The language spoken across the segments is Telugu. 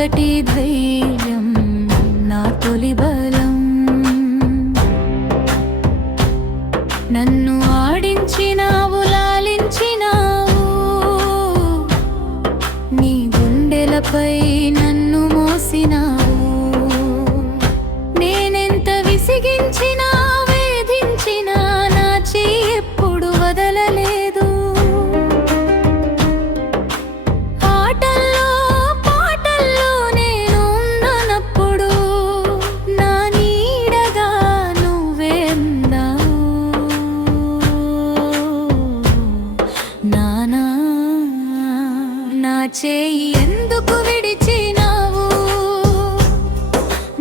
మొదటి ధైర్యం, నా తొలి బలం. నన్ను ఆడించినావు, లాలించినావు, నీ గుండెలపై నన్ను మోసినావు. నేనెంత విసిగించినా వేధించినా నా చెయ్యి ఎప్పుడు వదలలేదు. ఆటల్లో పాటల్లో నేను ఉన్నప్పుడు నా నీడగా నువ్వే ఉన్నావు. నానా, నా చెయ్యి ఎందుకు విడిచినావు?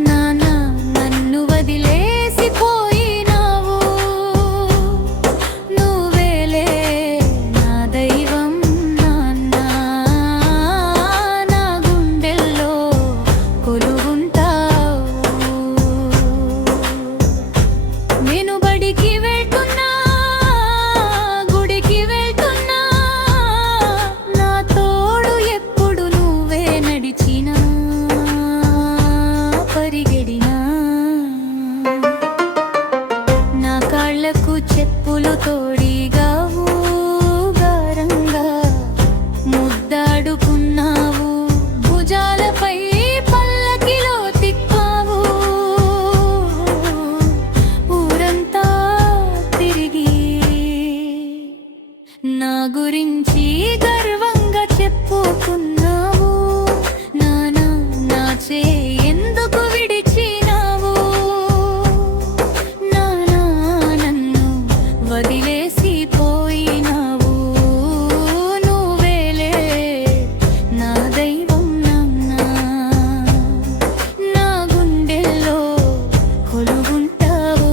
నానా, నన్ను వదిలేసిపోయినావు. నువ్వేలే నా దైవం నాన్నా, నా గుండెల్లో కొలువుంటావు. నేను బడికి వెళ్తున్నా, గుడికి వెళ్తున్నా, నా తోడు ఎప్పుడు నువ్వే నడిచినా పరిగెడినా. నా కాళ్ళకు చెప్పులు తోడిగావు, గారంగా ముద్దాడుకున్నావు. భుజాలపై పల్లకిలో తిప్పావు. ఊరంతా తిరిగి నా గురించి గర్వంగా చెప్పుకున్నావు. నానా, నా చేయి ఎందుకు విడిచినావు? నానా, నన్ను వదిలేసిపోయినావు. నువ్వేలే నా దైవం నాన్నా, నా గుండెల్లో కొలువుంటావు.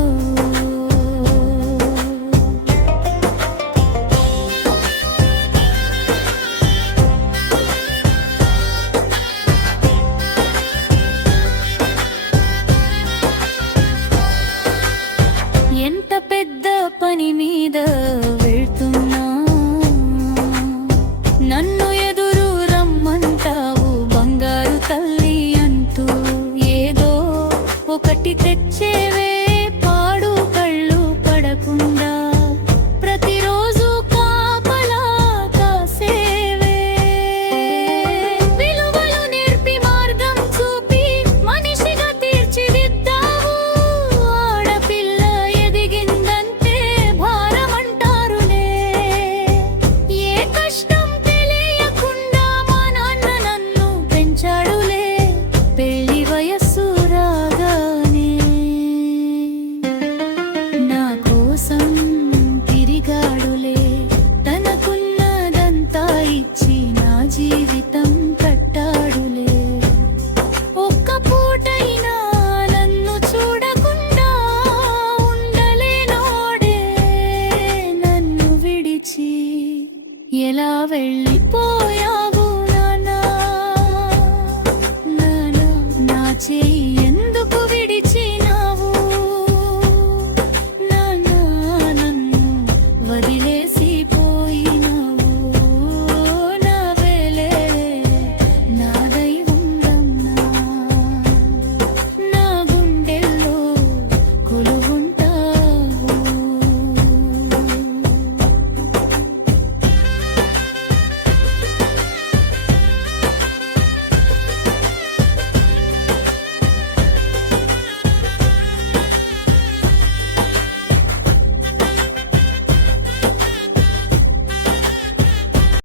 ఎంత పెద్ద పని మీద